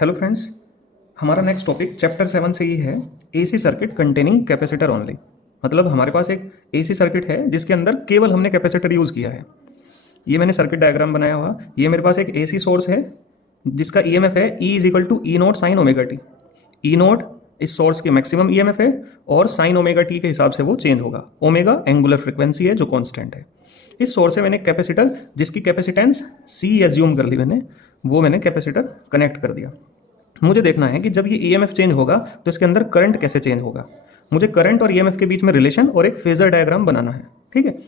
Hello friends, हमारा next topic chapter 7 से ही है AC circuit containing capacitor only. मतलब हमारे पास एक एसी सर्किट है जिसके अंदर केवल हमने कैपेसिटर यूज़ किया है। ये मैंने सर्किट डायग्राम बनाया हुआ। ये मेरे पास एक एसी सोर्स है जिसका ईएमएफ है E is equal to E naught sine omega T. E naught इस सोर्स की मैक्सिमम ईएमएफ है और साइन ओमेगा टी के हिसाब से वो चेंज होगा। ओमेगा एंगुलर फ्रिक्वेंसी है जो कांस्टेंट है। इस सोर्स से मैंने कैपेसिटर जिसकी कैपेसिटेंस सी एज्यूम कर ली मैंने, वो मैंने कैपेसिटर कनेक्ट कर दिया। मुझे देखना है कि जब ये ईएमएफ चेंज होगा तो इसके अंदर करंट कैसे चेंज होगा। मुझे करंट और ईएमएफ के बीच में रिलेशन और एक फेजर डायग्राम बनाना है। ठीक है,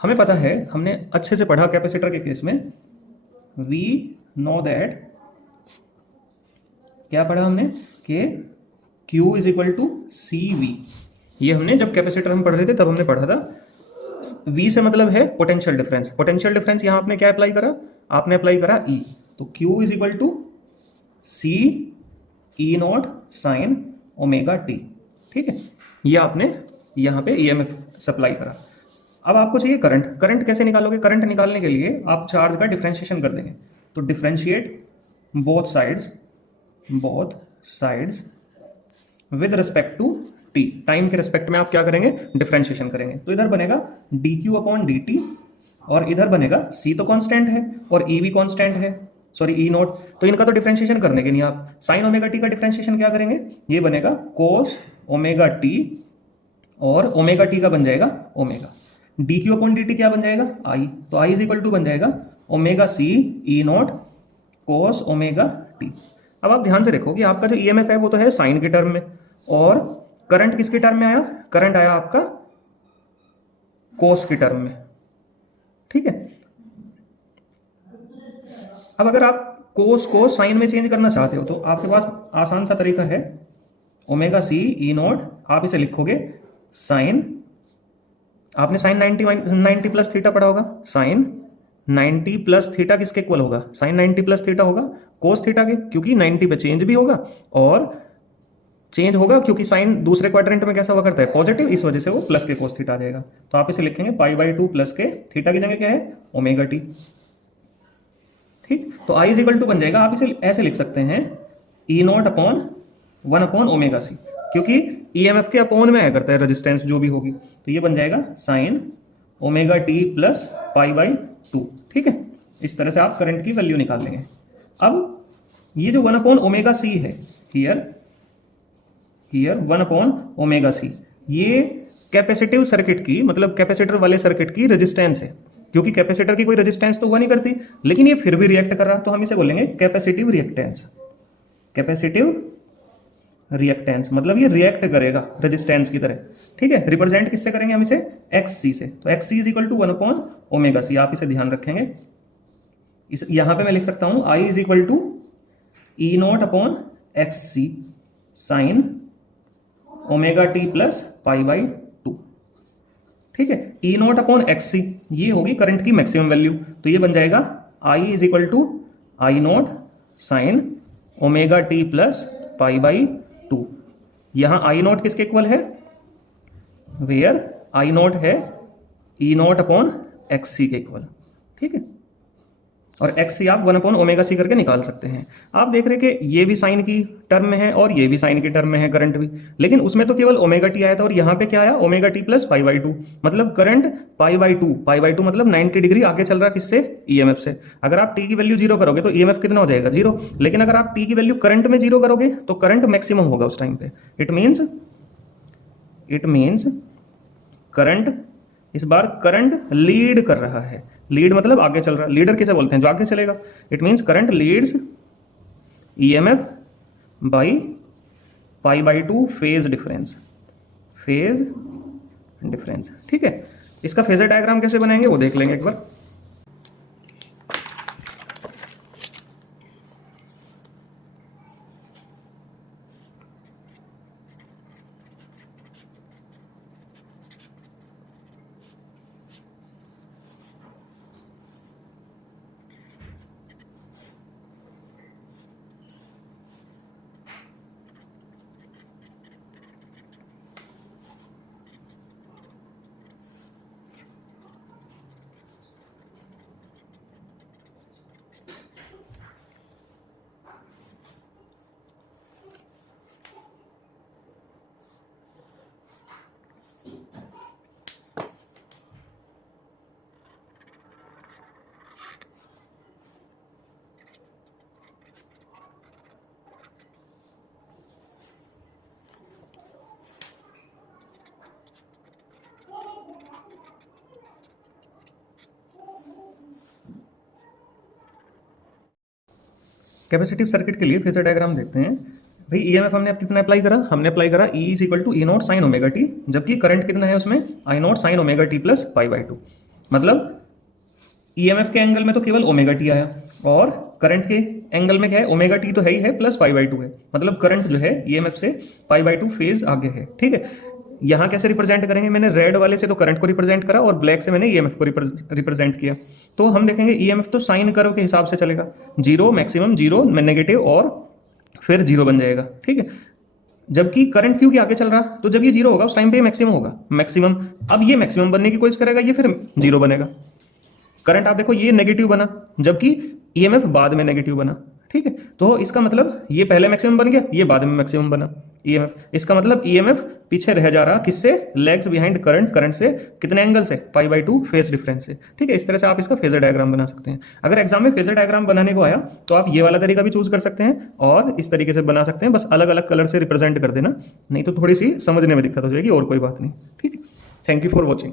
हमें पता है, हमने अच्छे से पढ़ा कैपेसिटर के केस में। वी नो दैट, क्या पढ़ा हमने कि Q is equal to C V. ये हमने जब कैपेसिटर हम पढ़ रहे थे तब हमने पढ़ा था। V से मतलब है पोटेंशियल डिफरेंस। पोटेंशियल डिफरेंस यहां आपने क्या अप्लाई करा, आपने अप्लाई करा E। तो Q is equal to C E naught sine omega T. ठीक है, ये आपने यहाँ पे ईएमएफ सप्लाई करा। अब आपको चाहिए करंट। करंट कैसे निकालोगे? करंट निकालने के लिए आप चार्ज का डिफ्रेंशिएशन कर देंगे। तो differentiate both sides with respect to T. Time के रिस्पेक्ट में आप क्या करेंगे? डिफ्रेंशिएशन करेंगे। तो इधर बनेगा D Q upon D T और इधर बनेगा सी तो कांस्टेंट है और ई भी कांस्टेंट है, सॉरी ई नोट। तो इनका तो डिफरेंशिएशन करने के नहीं, आप साइन ओमेगा टी का डिफरेंशिएशन क्या करेंगे? ये बनेगा कोस ओमेगा टी और ओमेगा टी का बन जाएगा omega. D Q upon D T क्या बन जाएगा? आई। तो आई इज इक्वल टू बन जाएगा ओमेगा सी ई नोट कोस ओमेगा टी। अब आप ध्यान से देखो कि आपका जो ईएमएफ है वो तो है साइन के टर्म में, और करंट किसके टर्म में आया? करंट आया आपका कोस के टर्म में। ठीक है, अब अगर आप कोस को साइन में चेंज करना चाहते हो तो आपके पास आसान सा तरीका है। ओमेगा सी ई नोट आप इसे लिखोगे साइन, आपने साइन 90 प्लस थीटा पढ़ा होगा। साइन 90 प्लस थीटा किसके इक्वल होगा? साइन 90 प्लस थीटा होगा कोस थीटा के, क्योंकि 90 पे चेंज भी होगा और चेंज होगा क्योंकि साइन दूसरे क्वाड्रेंट में कैसा हुआ करता है? पॉजिटिव, इस वजह से वो प्लस के कोस थीटा आ जाएगा। तो आप इसे लिखेंगे पाई बाई 2 प्लस के थीटा की जगह क्या है? Omega T. ठीक, तो आई इज इक्वल टू बन जाएगा, आप इसे ऐसे लिख सकते हैं E naught upon 1 upon omega C, क्योंकि ईएमएफ के अपॉन में आया करता है रेजिस्टेंस जो भी होगी। तो ये बन जाएगा sign omega T plus pi by 2। ठीक है, इस तरह से आप करंट की वैल्यू निकाल लेंगे। अब ये जो 1 अपॉन ओमेगा सी है, हियर 1 अपॉन ओमेगा सी, ये कैपेसिटिव सर्किट की, मतलब कैपेसिटर वाले सर्किट की रेजिस्टेंस है। क्योंकि कैपेसिटर की कोई रेजिस्टेंस तो हुआ नहीं करती, लेकिन ये फिर भी रिएक्ट कर रहा, तो हम इसे बोलेंगे कैपेसिटिव रिएक्टेंस। कैपेसिटिव रिएक्टेंस मतलब ये रिएक्ट करेगा रेजिस्टेंस की तरह। ठीक है, रिप्रेजेंट किससे करेंगे हम इसे? एक्स सी से। तो X C is equal to 1 upon omega C, आप इसे ध्यान रखेंगे। इस यहां पे मैं लिख सकता हूं I is equal to E naught upon X C sine omega T plus pi by 2। ठीक है, E naught upon X C ये होगी करंट की मैक्सिमम वैल्यू। तो ये बन जाएगा I is equal to I naught sine omega T plus pi by 2। यहां आई नॉट किसके इक्वल है? वेयर आई नॉट है E naught upon X C के इक्वल। ठीक है, और एक्स सी आप 1 अपॉन ओमेगा सी करके निकाल सकते हैं। आप देख रहे कि ये भी साइन की टर्म में है और ये भी साइन की टर्म में है करंट भी, लेकिन उसमें तो केवल ओमेगा टी आया था और यहाँ पे क्या आया? Omega T plus pi by 2। मतलब करंट पाई बाई 2 मतलब 90 डिग्री आगे चल रहा है किससे? ईएमएफ से। अगर आप टी की वैल्यू जीरो करोगे तो ईएमएफ कितना हो जाएगा? जीरो। लेकिन अगर आप टी की वैल्यू करंट में जीरो करोगे तो करंट मैक्सिमम होगा उस टाइम पे। इट मीन्स करंट, इस बार करंट लीड कर रहा है। लीड मतलब आगे चल रहा है। लीडर किसे बोलते हैं? जो आगे चलेगा। It means current Leeds EMF by pi by 2 phase difference. ठीक है, इसका फेजर डायग्राम कैसे बनाएंगे वो देख लेंगे एक बार। कैपेसिटिव सर्किट के लिए फेजर डायग्राम देखते हैं। भाई ईएमएफ हमने अब कितना अप्लाई करा, हमने अप्लाई करा E is equal to E naught sine omega T, जबकि करंट कितना है उसमें I naught sine omega T plus pi by two. मतलब ईएमएफ के एंगल में तो केवल ओमेगा टी आया और करंट के एंगल में क्या है, ओमेगा टी तो है ही है प्लस पाई बाई टू है। मतलब करंट जो है ईएमएफ से पाई बाई टू फेज आगे है। ठीक है, यहाँ कैसे रिप्रेजेंट करेंगे, मैंने रेड वाले से तो करंट को रिप्रेजेंट करा और ब्लैक से मैंने ईएमएफ को रिप्रेजेंट किया। तो हम देखेंगे ईएमएफ तो साइन कर्व के हिसाब से चलेगा, जीरो मैक्सिमम, जीरो नेगेटिव और फिर जीरो बन जाएगा। ठीक है, जबकि करंट क्यों के आगे चल रहा, तो जब ये जीरो होगा उस टाइम पे मैक्सिमम होगा, मैक्सिमम। अब ये मैक्सिमम बनने की कोशिश करेगा, ये फिर जीरो बनेगा। करंट आप देखो ये नेगेटिव बना, जबकि ईएमएफ बाद में नेगेटिव बना। ठीक है, तो इसका मतलब ये पहले मैक्सिमम बन गया, ये बाद में मैक्सिमम बना ईएमएफ। इसका मतलब ईएमएफ पीछे रह जा रहा, किससे, लैग्स बिहाइंड करंट, करंट से कितने एंगल से, पाई बाई टू फेज डिफरेंस से। ठीक है, इस तरह से आप इसका फेजर डायग्राम बना सकते हैं। अगर एग्जाम में फेजर डायग्राम बनाने को आया तो आप ये वाला तरीका भी चूज कर सकते हैं और इस तरीके से बना सकते हैं, बस अलग अलग कलर से रिप्रेजेंट कर देना, नहीं तो थोड़ी सी समझने में दिक्कत हो जाएगी और कोई बात नहीं। ठीक है, थैंक यू फॉर वॉचिंग।